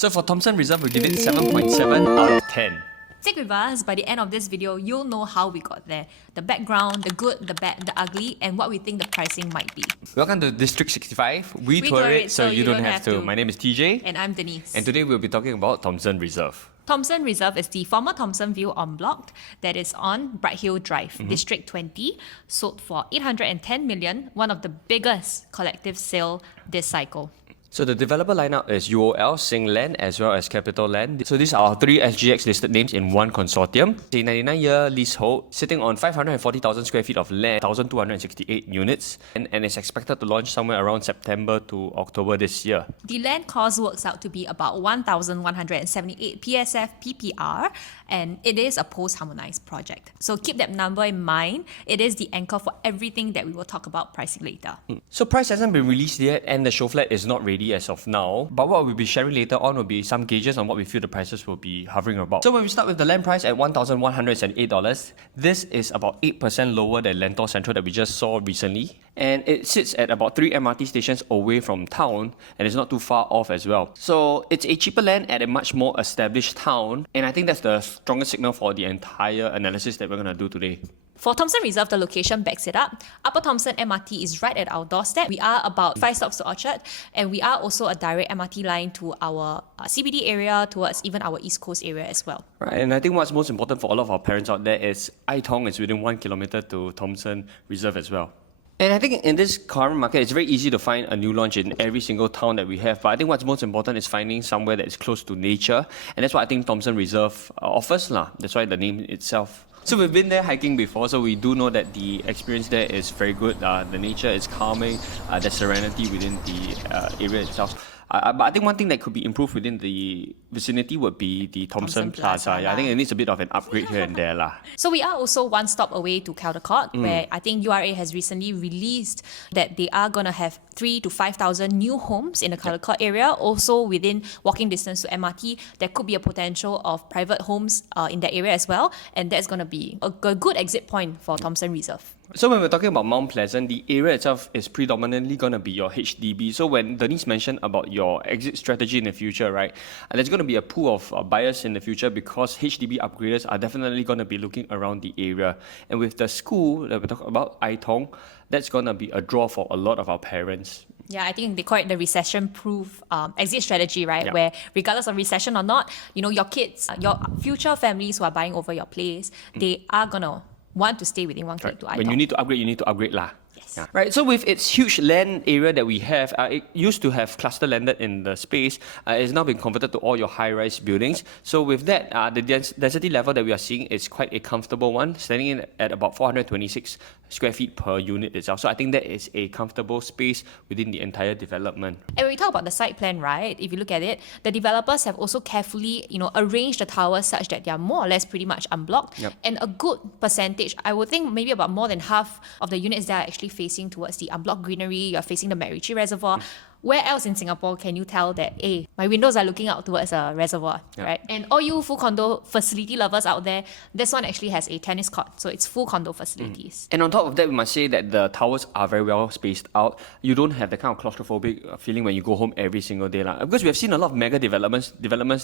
So for Thomson Reserve, we give it 7.7 out of 10. Stick with us. By the end of this video, you'll know how we got there. The background, the good, the bad, the ugly, and what we think the pricing might be. Welcome to District 65. We tour it so you don't have to. My name is TJ. And I'm Denise. And today we'll be talking about Thomson Reserve. Thomson Reserve is the former Thomson View en bloc that is on Bright Hill Drive, District 20, sold for 810 million, one of the biggest collective sale this cycle. So the developer lineup is UOL, Sing Land, as well as Capital Land. So these are three SGX listed names in one consortium. The 99-year leasehold, sitting on 540,000 square feet of land, 1,268 units, and is expected to launch somewhere around September to October this year. The land cost works out to be about 1,178 PSF PPR, and it is a post-harmonized project. So keep that number in mind. It is the anchor for everything that we will talk about pricing later. So price hasn't been released yet, and the show flat is not ready as of now, but what we'll be sharing later on will be some gauges on what we feel the prices will be hovering about. So when we start with the land price at $1,108, this is about 8% lower than Lentor Central that we just saw recently, and it sits at about 3 MRT stations away from town, and it's not too far off as well. So it's a cheaper land at a much more established town, and I think that's the strongest signal for the entire analysis that we're going to do today. For Thomson Reserve, the location backs it up. Upper Thomson MRT is right at our doorstep. We are about 5 stops to Orchard, and we are also a direct MRT line to our CBD area, towards even our East Coast area as well. Right, and I think what's most important for all of our parents out there is Tong is within 1 kilometer to Thomson Reserve as well. And I think in this current market, it's very easy to find a new launch in every single town that we have. But I think what's most important is finding somewhere that is close to nature. And that's what I think Thomson Reserve offers. That's why the name itself. So we've been there hiking before, so we do know that the experience there is very good. The nature is calming, there's serenity within the area itself. But I think one thing that could be improved within the vicinity would be the Thomson Plaza. I think it needs a bit of an upgrade here and there. So we are also one stop away to Caldecott, where I think URA has recently released that they are going to have 3,000 to 5,000 new homes in the Caldecott area. Also within walking distance to MRT, there could be a potential of private homes in that area as well. And that's going to be a good exit point for Thomson Reserve. So when we're talking about Mount Pleasant, the area itself is predominantly going to be your HDB. So when Denise mentioned about your exit strategy in the future, right, there's going to be a pool of buyers in the future because HDB upgraders are definitely going to be looking around the area. And with the school that we're talking about, Tong, that's going to be a draw for a lot of our parents. Yeah, I think they call it the recession-proof exit strategy, right? Yeah. Where regardless of recession or not, your kids, your future families who are buying over your place, they are going to want to stay within 1 click to Tong. When you need to upgrade lah. Yes. Yeah. Right, so with its huge land area that we have, it used to have cluster landed in the space. It's now been converted to all your high-rise buildings. So with that, the density level that we are seeing is quite a comfortable one, standing in at about 426 square feet per unit itself. So I think that is a comfortable space within the entire development. And when we talk about the site plan, right, if you look at it, the developers have also carefully, arranged the towers such that they are more or less pretty much unblocked. Yep. And a good percentage, I would think maybe about more than half of the units that are actually facing towards the unblocked greenery, you're facing the MacRitchie Reservoir. Where else in Singapore can you tell that, hey, my windows are looking out towards a reservoir, right? And all you full condo facility lovers out there, this one actually has a tennis court, so it's full condo facilities. And on top of that, we must say that the towers are very well spaced out. You don't have the kind of claustrophobic feeling when you go home every single day. Because we have seen a lot of mega developments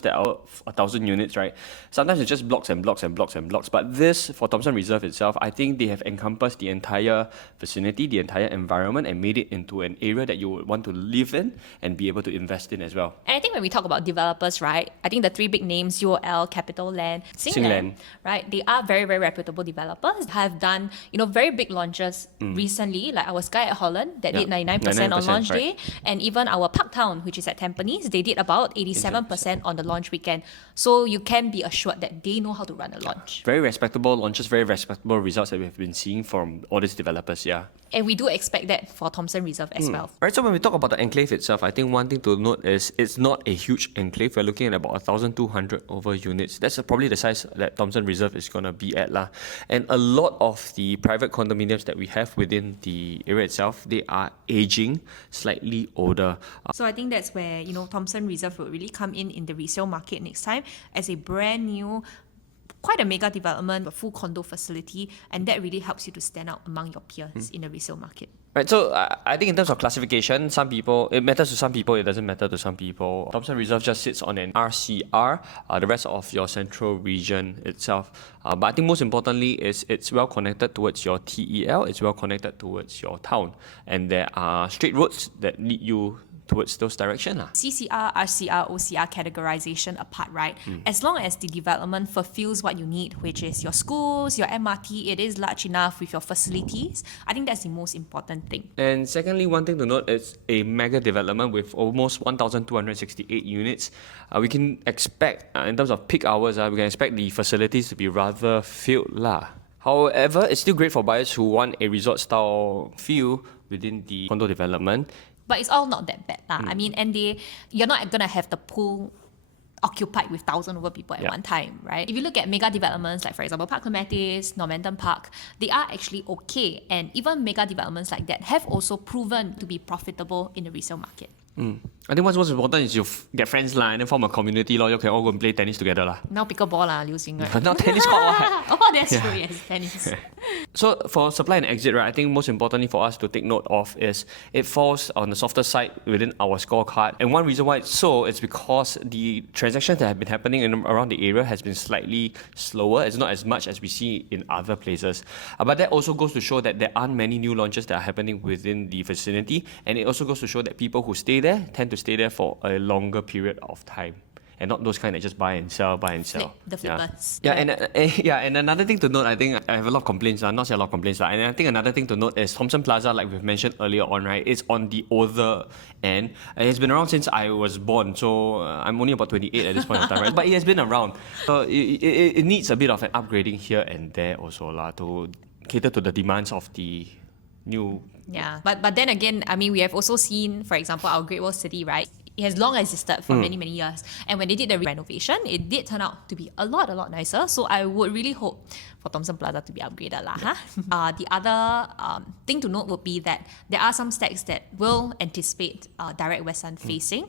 that are 1,000 units, right? Sometimes it's just blocks and blocks and blocks and blocks. But this, for Thomson Reserve itself, I think they have encompassed the entire vicinity, the entire environment, and made it into an area that you would want to live in and be able to invest in as well. And I think when we talk about developers, right, I think the three big names, UOL, Capital Land, Sing Land, right, they are very, very reputable developers, have done, very big launches recently, like our Sky at Holland that did 99% on launch day, and even our Parktown, which is at Tampines, they did about 87% on the launch weekend. So you can be assured that they know how to run a launch. Very respectable launches, very respectable results that we have been seeing from all these developers, And we do expect that for Thomson Reserve as well. Right, so when we talk about the enclave itself, I think one thing to note is it's not a huge enclave. We're looking at about 1,200 over units. That's probably the size that Thomson Reserve is going to be at. And a lot of the private condominiums that we have within the area itself, they are aging, slightly older. So I think that's where, Thomson Reserve will really come in the resale market next time as a brand new, quite a mega development, a full condo facility, and that really helps you to stand out among your peers in the resale market. Right, so I think in terms of classification, some people, it matters to some people, it doesn't matter to some people. Thomson Reserve just sits on an RCR, the rest of your central region itself. But I think most importantly is it's well connected towards your TEL, it's well connected towards your town. And there are straight roads that lead you towards those directions. CCR, RCR, OCR categorization apart, right? As long as the development fulfills what you need, which is your schools, your MRT, it is large enough with your facilities, I think that's the most important thing. And secondly, one thing to note is a mega development with almost 1,268 units. We can expect, in terms of peak hours, we can expect the facilities to be rather filled. However, it's still great for buyers who want a resort-style feel within the condo development. But it's all not that bad. I mean, you're not going to have the pool occupied with 1,000 over people at one time, right? If you look at mega developments, like for example, Park Clematis, Normanton Park, they are actually okay. And even mega developments like that have also proven to be profitable in the resale market. I think what's most important is you get friends and then form a community. You can all go and play tennis together. Now pickleball, Liu Xing. Now tennis court. Oh, that's true, yes, tennis. So for supply and exit, right, I think most importantly for us to take note of is it falls on the softer side within our scorecard. And one reason why it's so is because the transactions that have been happening around the area has been slightly slower. It's not as much as we see in other places. But that also goes to show that there aren't many new launches that are happening within the vicinity. And it also goes to show that people who stay there tend to stay there for a longer period of time. And not those kind that just buy and sell. The flippers. Yeah, and another thing to note, I think I have a lot of complaints, not say a lot of complaints, and I think another thing to note is Thomson Plaza, like we've mentioned earlier on, right, it's on the older end. It's been around since I was born, so I'm only about 28 at this point in time, right? But it has been around. So it needs a bit of an upgrading here and there also to cater to the demands of the new. Yeah, but then again, I mean, we have also seen, for example, our Great Wall City, right? It has long existed for many, many years. And when they did the renovation, it did turn out to be a lot nicer. So I would really hope for Thomson Plaza to be upgraded. The other thing to note would be that there are some stacks that will anticipate direct West Sun facing.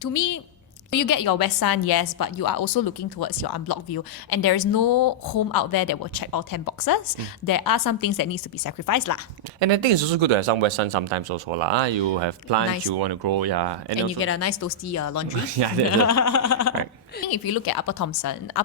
To me, you get your West Sun, yes, but you are also looking towards your unblocked view. And there is no home out there that will check all 10 boxes. There are some things that needs to be sacrificed. And I think it's also good to have some West Sun sometimes also. You have plants you want to grow, And also, you get a nice toasty laundry. Right. I think if you look at Upper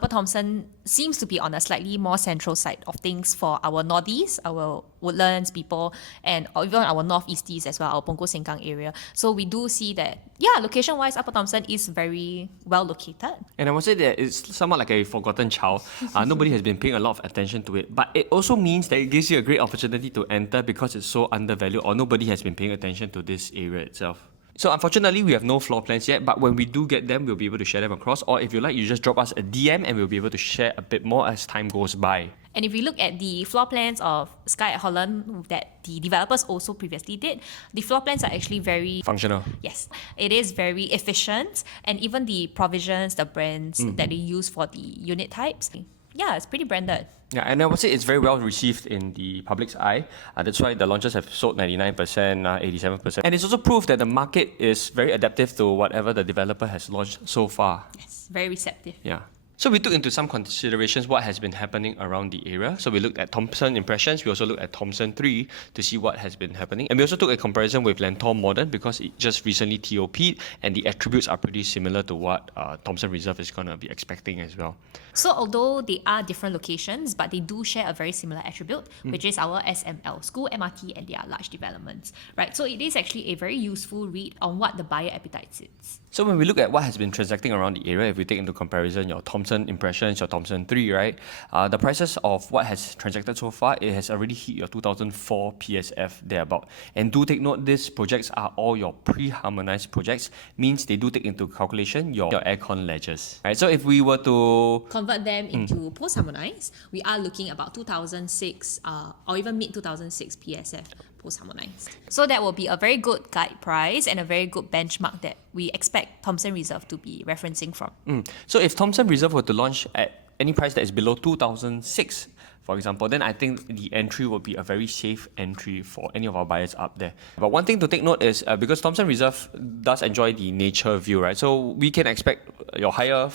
Thomson seems to be on a slightly more central side of things for our northeast, our Woodlands people, and even our northeasties as well, our Punggol Sengkang area. So we do see that, location-wise, Upper Thomson is very well located. And I would say that it's somewhat like a forgotten child. Nobody has been paying a lot of attention to it. But it also means that it gives you a great opportunity to enter because it's so undervalued, or nobody has been paying attention to this area itself. So unfortunately, we have no floor plans yet, but when we do get them, we'll be able to share them across. Or if you like, you just drop us a DM and we'll be able to share a bit more as time goes by. And if we look at the floor plans of Sky at Holland that the developers also previously did, the floor plans are actually very functional. Yes, it is very efficient, and even the provisions, the brands that they use for the unit types, it's pretty branded. Yeah, and I would say it's very well received in the public's eye. That's why the launches have sold 99%, 87%. And it's also proof that the market is very adaptive to whatever the developer has launched so far. Yes, very receptive. Yeah. So we took into some considerations what has been happening around the area. So we looked at Thomson Impressions. We also looked at Thomson 3 to see what has been happening. And we also took a comparison with Lentor Modern because it just recently TOP'd and the attributes are pretty similar to what Thomson Reserve is going to be expecting as well. So although they are different locations, but they do share a very similar attribute, which is our SML, school, MRT, and their large developments, right? So it is actually a very useful read on what the buyer appetite sits. So when we look at what has been transacting around the area, if we take into comparison your Thomson Impressions, your Thomson 3, right? The prices of what has transacted so far, it has already hit your 2004 PSF thereabout. And do take note, these projects are all your pre-harmonized projects, means they do take into calculation your aircon ledgers, right? So if we were to convert them into post-harmonized, we are looking about 2006 or even mid-2006 PSF post-harmonized. So that will be a very good guide price and a very good benchmark that we expect Thomson Reserve to be referencing from. So if Thomson Reserve were to launch at any price that is below 2006, for example, then I think the entry would be a very safe entry for any of our buyers up there. But one thing to take note is because Thomson Reserve does enjoy the nature view, right? So we can expect your higher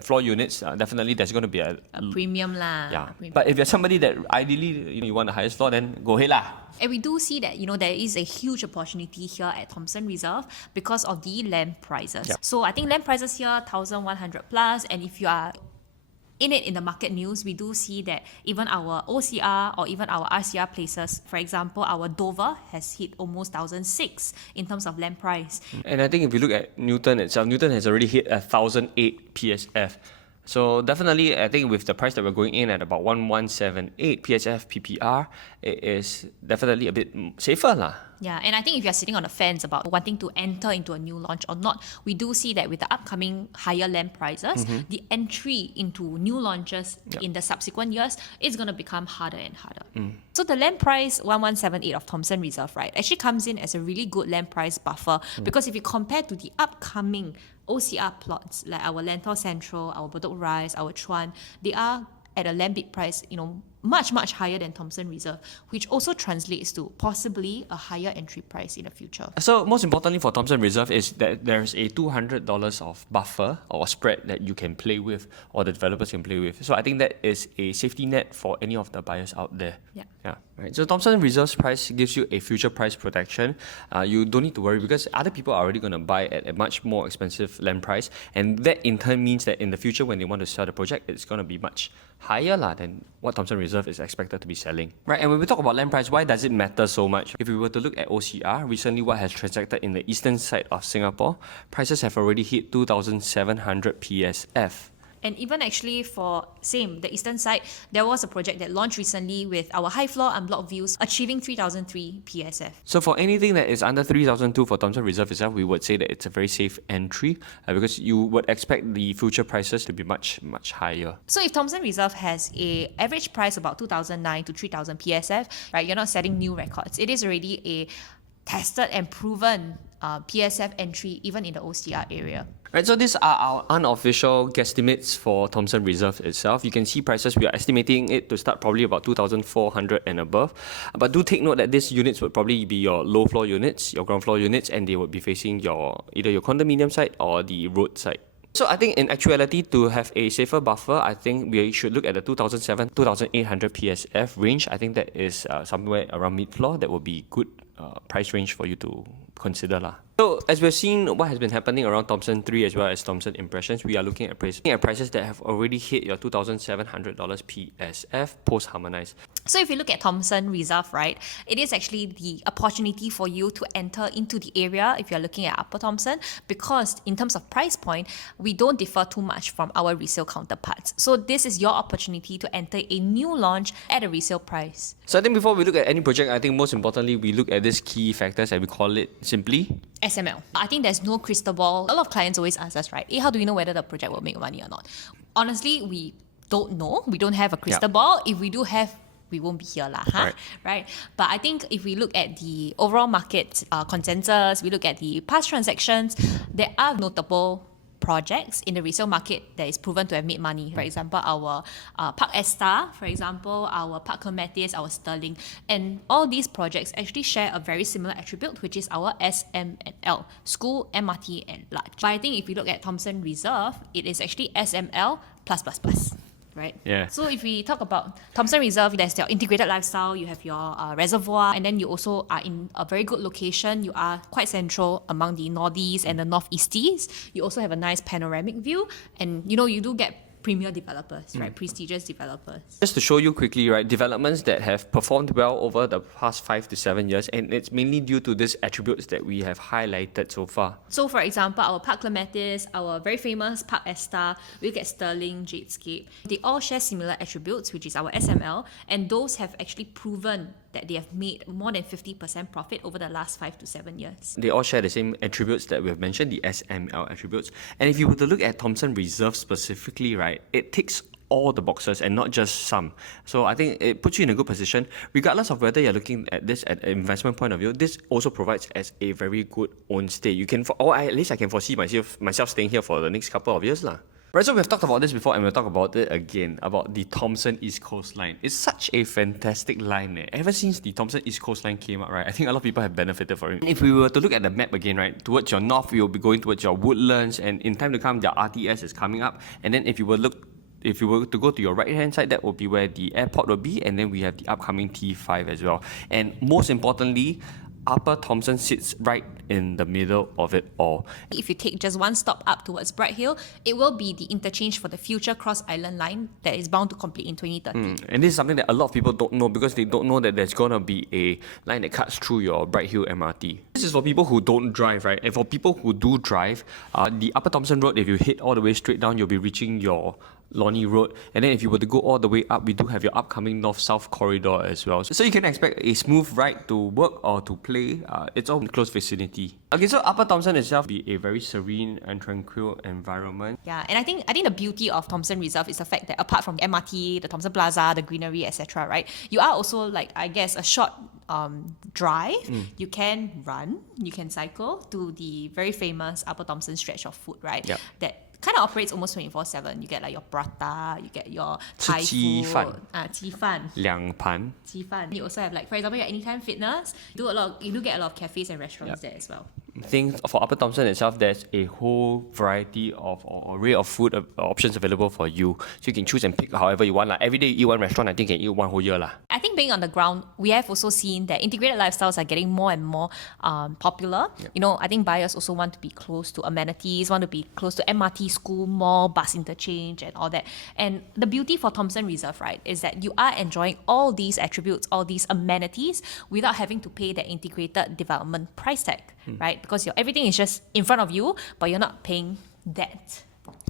floor units, definitely there's going to be A premium lah. yeah. Premium. But if you're somebody that ideally you want the highest floor, then go ahead lah. And we do see that, there is a huge opportunity here at Thomson Reserve because of the land prices. Yeah. So I think land prices here, 1,100 plus. And if you are in it in the market news, we do see that even our OCR or even our RCR places, for example, our Dover has hit almost 1,006 in terms of land price. And I think if you look at Newton itself, Newton has already hit 1,008 PSF. So definitely, I think with the price that we're going in at about 1,178 PSF PPR, it is definitely a bit safer lah. Yeah, and I think if you're sitting on the fence about wanting to enter into a new launch or not, we do see that with the upcoming higher land prices, the entry into new launches in the subsequent years is going to become harder and harder. So the land price 1178 of Thomson Reserve, right, actually comes in as a really good land price buffer because if you compare to the upcoming OCR plots like our Lentor Central, our Bedok Rise, our Chuan, they are at a land bid price, much, much higher than Thomson Reserve, which also translates to possibly a higher entry price in the future. So most importantly for Thomson Reserve is that there's a $200 of buffer or spread that you can play with or the developers can play with. So I think that is a safety net for any of the buyers out there. Yeah. Right. So Thomson Reserve's price gives you a future price protection. You don't need to worry because other people are already going to buy at a much more expensive land price, and that in turn means that in the future when they want to sell the project, it's going to be much higher than what Thomson Reserve is expected to be selling. Right. And when we talk about land price, why does it matter so much? If we were to look at OCR, recently what has transacted in the eastern side of Singapore, prices have already hit 2,700 PSF. And even actually for the eastern side, there was a project that launched recently with our high floor unblocked views achieving 3,003 PSF. So for anything that is under 3,002 for Thomson Reserve itself, we would say that it's a very safe entry because you would expect the future prices to be much, much higher. So if Thomson Reserve has a average price about 2,009 to 3,000 PSF, right, you're not setting new records. It is already a tested and proven PSF entry even in the OCR area. Right, so these are our unofficial guesstimates for Thomson Reserve itself. You can see prices, we are estimating it to start probably about 2,400 and above. But do take note that these units would probably be your low floor units, your ground floor units, and they would be facing either your condominium side or the road side. So I think in actuality, to have a safer buffer, I think we should look at the 2,700, 2,800 PSF range. I think that is somewhere around mid-floor. That would be good price range for you to consider lah. So as we're seeing what has been happening around Thomson 3 as well as Thomson Impressions, we are looking at prices that have already hit your $2,700 PSF post-harmonized. So if you look at Thomson Reserve, right, it is actually the opportunity for you to enter into the area if you're looking at Upper Thomson because in terms of price point, we don't differ too much from our resale counterparts. So this is your opportunity to enter a new launch at a resale price. So I think before we look at any project, I think most importantly, we look at these key factors and we call it simply SML. I think there's no crystal ball. A lot of clients always ask us, right, hey, how do we know whether the project will make money or not? Honestly, we don't know. We don't have a crystal ball. If we do have, we won't be here lah, right? But I think if we look at the overall market consensus, we look at the past transactions, there are notable projects in the resale market that is proven to have made money. For example, our Park Esta, for example, our Park Clematis, our Sterling. And all these projects actually share a very similar attribute, which is our SML, school, MRT, and large. But I think if you look at Thomson Reserve, it is actually SML plus. Right? Yeah. So if we talk about Thomson Reserve, there's your integrated lifestyle, you have your reservoir, and then you also are in a very good location. You are quite central among the northeast and the northeasties. You also have a nice panoramic view, and you do get premier developers, right? Prestigious developers. Just to show you quickly, right, developments that have performed well over the past 5 to 7 years, and it's mainly due to these attributes that we have highlighted so far. So for example, our Park Clematis, our very famous Park Esta, we look at Sterling, Jadescape. They all share similar attributes, which is our SML, and those have actually proven that they have made more than 50% profit over the last 5 to 7 years. They all share the same attributes that we have mentioned, the SML attributes. And if you were to look at Thomson Reserve specifically, right, it ticks all the boxes and not just some. So I think it puts you in a good position. Regardless of whether you're looking at this at an investment point of view, this also provides as a very good own stay. You can, or at least I can foresee myself staying here for the next couple of years lah. Right, so we've talked about this before and we'll talk about it again, about the Thomson East Coast Line. It's such a fantastic line. Ever since the Thomson East Coast Line came out, right, I think a lot of people have benefited from it. And if we were to look at the map again, right, towards your north, we will be going towards your Woodlands, and in time to come, their RTS is coming up. And then if you were to go to your right hand side, that will be where the airport will be, and then we have the upcoming T5 as well. And most importantly, Upper Thomson sits right in the middle of it all. If you take just one stop up towards Bright Hill, it will be the interchange for the future Cross Island line that is bound to complete in 2030. And this is something that a lot of people don't know, because they don't know that there's going to be a line that cuts through your Bright Hill MRT. This is for people who don't drive, right? And for people who do drive, the Upper Thomson Road, if you head all the way straight down, you'll be reaching your Lonnie Road. And then if you were to go all the way up, we do have your upcoming north-south corridor as well. So you can expect a smooth ride to work or to play. It's all in close vicinity. Okay, so Upper Thomson itself be a very serene and tranquil environment. Yeah, and I think the beauty of Thomson Reserve is the fact that apart from MRT, the Thomson Plaza, the greenery, etc., right, you are also like, I guess, a short drive. You can run, you can cycle to the very famous Upper Thomson stretch of food, right? Yep. That kind of operates almost 24/7. You get like your prata, you get your Thai food, 鸡饭. 2盘. 鸡饭. You also have, like, for example, your Anytime Fitness. You do get a lot of cafes and restaurants there as well. I think for Upper Thomson itself, there's a whole variety of or array of food options available for you. So you can choose and pick however you want. Like, every day you eat one restaurant, I think you can eat one whole year. I think being on the ground, we have also seen that integrated lifestyles are getting more and more popular. Yep. You know, I think buyers also want to be close to amenities, want to be close to MRT, school, mall, bus interchange, and all that. And the beauty for Thomson Reserve, right, is that you are enjoying all these attributes, all these amenities, without having to pay the integrated development price tag, right? Because everything is just in front of you, but you're not paying that.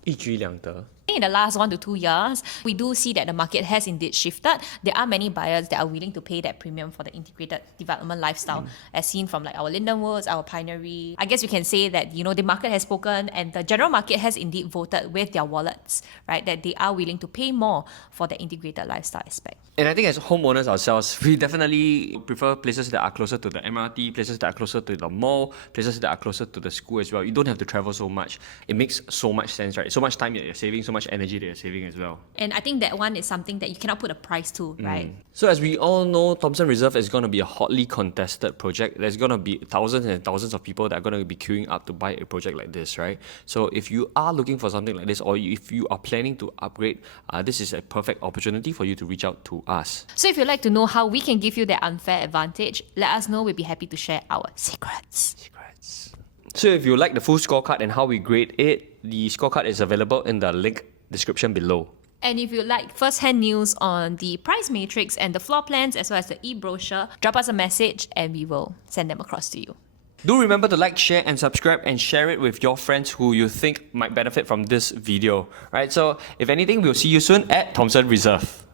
一举两得. In the last 1 to 2 years, we do see that the market has indeed shifted. There are many buyers that are willing to pay that premium for the integrated development lifestyle, as seen from like our Lindenwoods, our Pinery. I guess we can say that, you know, the market has spoken and the general market has indeed voted with their wallets, right? That they are willing to pay more for the integrated lifestyle aspect. And I think as homeowners ourselves, we definitely prefer places that are closer to the MRT, places that are closer to the mall, places that are closer to the school as well. You don't have to travel so much. It makes so much sense, right? So much time that you're saving, so much energy that you're saving as well. And I think that one is something that you cannot put a price to, right? So as we all know, Thomson Reserve is going to be a hotly contested project. There's going to be thousands and thousands of people that are going to be queuing up to buy a project like this, right? So if you are looking for something like this, or if you are planning to upgrade, this is a perfect opportunity for you to reach out to us. So if you'd like to know how we can give you that unfair advantage, let us know. We'll be happy to share our secrets. So if you like the full scorecard and how we grade it, the scorecard is available in the link description below. And if you'd like first-hand news on the price matrix and the floor plans, as well as the e-brochure, drop us a message and we will send them across to you. Do remember to like, share and subscribe and share it with your friends who you think might benefit from this video. Right? So if anything, we'll see you soon at Thomson Reserve.